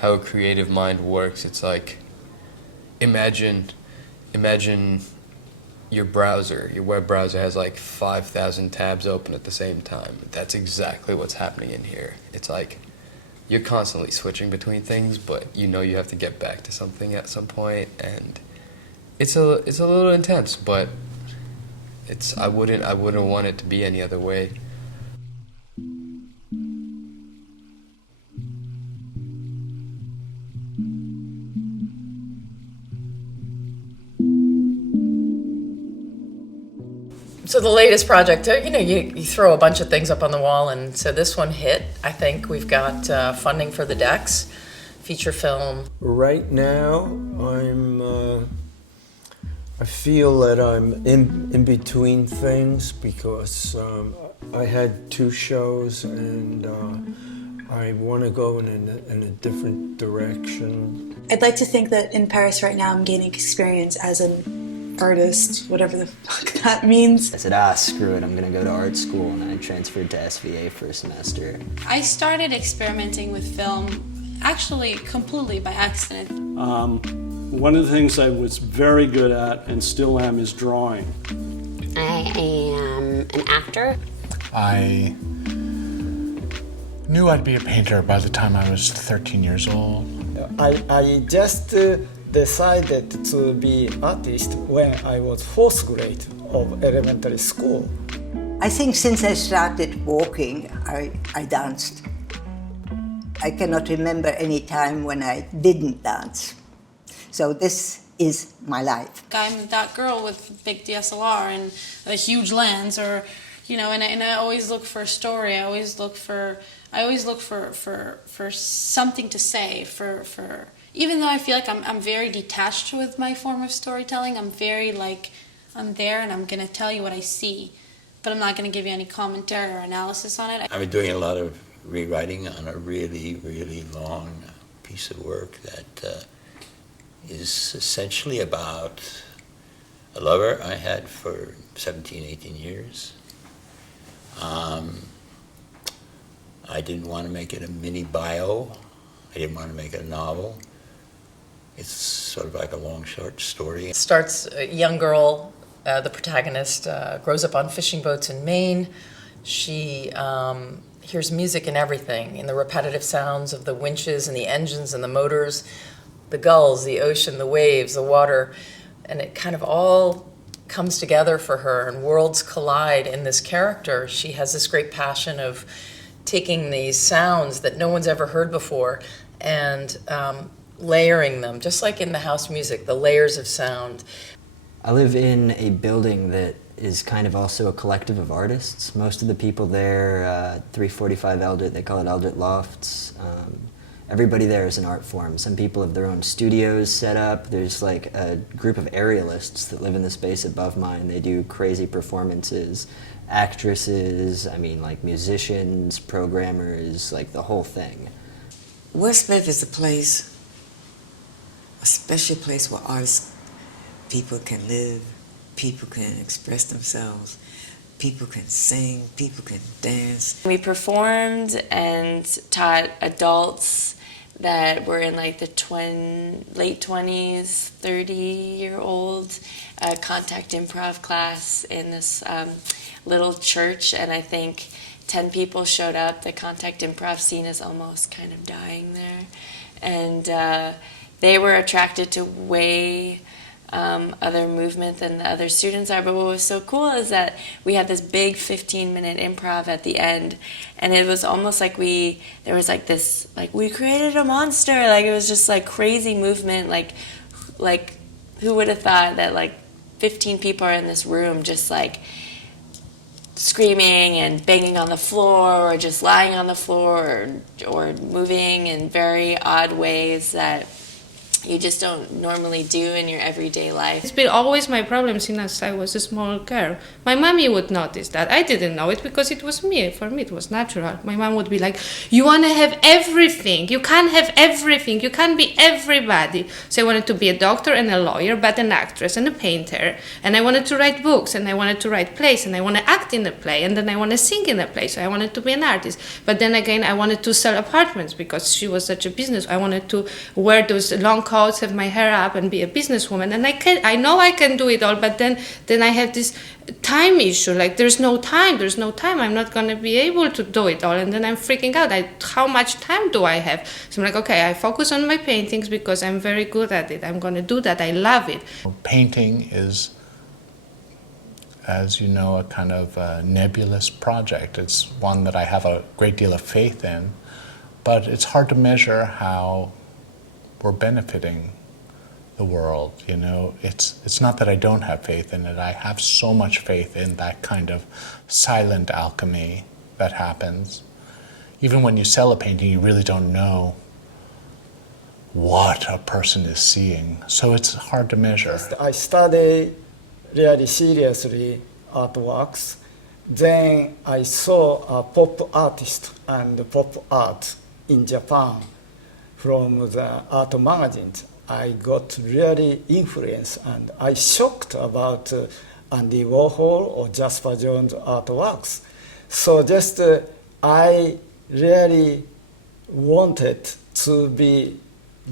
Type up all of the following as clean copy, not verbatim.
how a creative mind works. It's like, imagine your browser, your web browser has like 5,000 tabs open at the same time. That's exactly what's happening in here. It's like you're constantly switching between things, but you know you have to get back to something at some point, and it's a little intense, but I wouldn't want it to be any other way. So the latest project, you throw a bunch of things up on the wall, and so this one hit. I think we've got funding for the Dex feature film. Right now, I feel that I'm in between things because I had 2 shows and I want to go in a different direction. I'd like to think that in Paris right now I'm gaining experience as an artist, whatever the fuck that means. I said, screw it, I'm gonna go to art school, and I transferred to SVA for a semester. I started experimenting with film actually completely by accident. One of the things I was very good at and still am is drawing. I am an actor. I knew I'd be a painter by the time I was 13 years old. I just decided to be artist when I was 4th grade of elementary school. I think since I started walking, I danced. I cannot remember any time when I didn't dance. So this is my life. I'm that girl with big DSLR and a huge lens, or and I always look for a story. I always look for something to say. For even though I feel like I'm very detached with my form of storytelling, I'm very I'm there and I'm gonna tell you what I see, but I'm not gonna give you any commentary or analysis on it. I've been doing a lot of rewriting on a really, really long piece of work that is essentially about a lover I had for 17, 18 years. I didn't want to make it a mini bio. I didn't want to make it a novel. It's sort of like a long, short story. It starts a young girl, the protagonist, grows up on fishing boats in Maine. She hears music and everything, in the repetitive sounds of the winches and the engines and the motors, the gulls, the ocean, the waves, the water, and it kind of all comes together for her, and worlds collide in this character. She has this great passion of taking these sounds that no one's ever heard before and layering them, just like in the house music, the layers of sound. I live in a building that is kind of also a collective of artists. Most of the people there, 345 Eldred, they call it Eldred Lofts. Everybody there is an art form. Some people have their own studios set up. There's like a group of aerialists that live in the space above mine. They do crazy performances. Actresses, like musicians, programmers, like the whole thing. Westbeth is a place, a special place where artists, people can live, people can express themselves, people can sing, people can dance. We performed and taught adults that were in like the late 20s, 30-year-old contact improv class in this little church, and I think 10 people showed up. The contact improv scene is almost kind of dying there, and they were attracted to way other movement than the other students are. But what was so cool is that we had this big 15-minute improv at the end, and it was almost like we created a monster. Like it was just like crazy movement. Like who would have thought that like 15 people are in this room just like screaming and banging on the floor, or just lying on the floor, or moving in very odd ways that you just don't normally do in your everyday life. It's been always my problem since I was a small girl. My mommy would notice that. I didn't know it because it was me. For me, it was natural. My mom would be like, you want to have everything. You can't have everything. You can't be everybody. So I wanted to be a doctor and a lawyer, but an actress and a painter. And I wanted to write books, and I wanted to write plays, and I want to act in a play, and then I want to sing in a play. So I wanted to be an artist. But then again, I wanted to sell apartments because she was such a business. I wanted to wear those long coats, have my hair up, and be a businesswoman. And I know I can do it all, but then I have this time issue. Like there's no time. I'm not gonna be able to do it all. And then I'm freaking out. How much time do I have? So I'm like, okay, I focus on my paintings because I'm very good at it. I'm gonna do that. I love it. Painting is, as you know, a kind of nebulous project. It's one that I have a great deal of faith in, but it's hard to measure how we're benefiting the world. You know, it's not that I don't have faith in it. I have so much faith in that kind of silent alchemy that happens. Even when you sell a painting, you really don't know what a person is seeing. So it's hard to measure. I study really seriously artworks. Then I saw a pop artist and pop art in Japan from the art magazines. I got really influenced, and I shocked about Andy Warhol or Jasper Jones artworks. So just I really wanted to be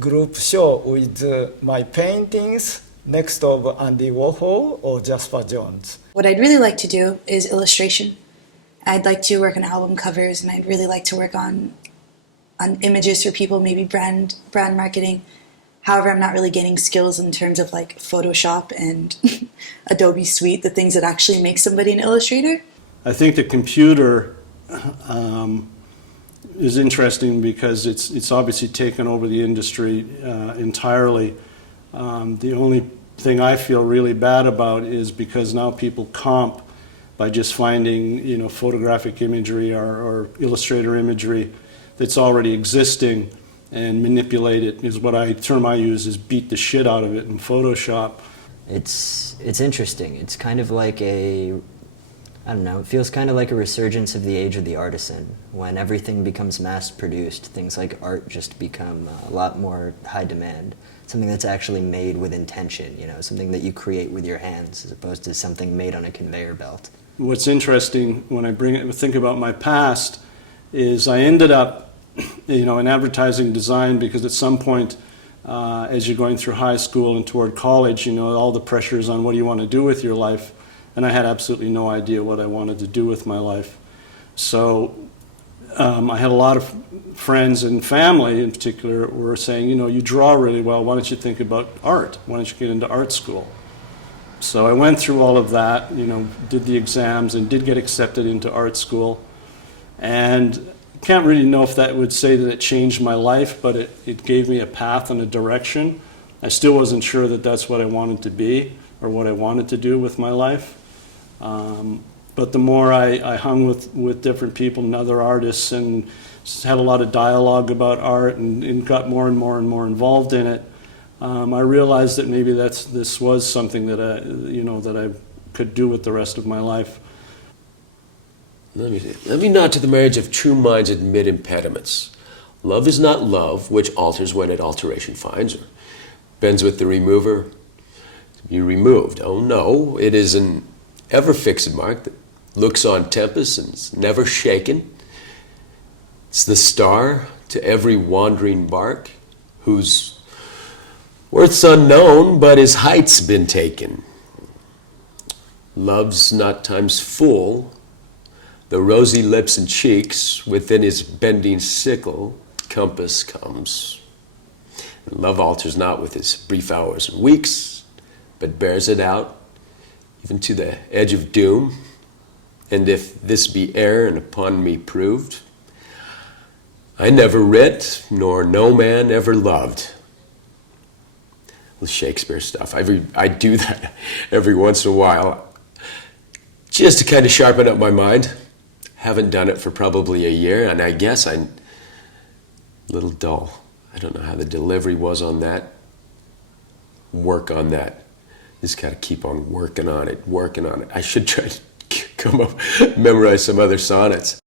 group show with my paintings next of Andy Warhol or Jasper Jones. What I'd really like to do is illustration. I'd like to work on album covers, and I'd really like to work on images for people, maybe brand marketing. However, I'm not really getting skills in terms of like Photoshop and Adobe Suite, the things that actually make somebody an illustrator. I think the computer is interesting because it's obviously taken over the industry entirely. The only thing I feel really bad about is because now people comp by just finding, you know, photographic imagery or Illustrator imagery that's already existing and manipulate it. Is what term I use is beat the shit out of it in Photoshop. It's interesting. It's kind of like I don't know, it feels kind of like a resurgence of the age of the artisan. When everything becomes mass-produced, things like art just become a lot more high demand. Something that's actually made with intention, you know, something that you create with your hands as opposed to something made on a conveyor belt. What's interesting when I think about my past is I ended up, you know, in advertising design because at some point as you're going through high school and toward college, you know, all the pressures on what do you want to do with your life. And I had absolutely no idea what I wanted to do with my life. So I had a lot of friends and family in particular were saying, you know, you draw really well, why don't you think about art? Why don't you get into art school? So I went through all of that, you know, did the exams and did get accepted into art school. And can't really know if that would say that it changed my life, but it gave me a path and a direction. I still wasn't sure that that's what I wanted to be or what I wanted to do with my life. But the more I hung with different people and other artists and had a lot of dialogue about art and got more and more and more involved in it, I realized that maybe this was something that I could do with the rest of my life. Let me nod to the marriage of true minds admit impediments. Love is not love, which alters when it alteration finds, or bends with the remover to be removed. Oh no, it is an ever-fixed mark that looks on tempest and is never shaken. It's the star to every wandering bark, whose worth's unknown, but his height's been taken. Love's not time's full, the rosy lips and cheeks within his bending sickle compass comes. And love alters not with his brief hours and weeks, but bears it out even to the edge of doom. And if this be error and upon me proved, I never writ, nor no man ever loved. With Shakespeare stuff, I do that every once in a while, just to kind of sharpen up my mind. Haven't done it for probably a year, and I guess I'm a little dull. I don't know how the delivery was on that. work on that. Just gotta keep on working on it, working on it. I should try to come up, memorize some other sonnets.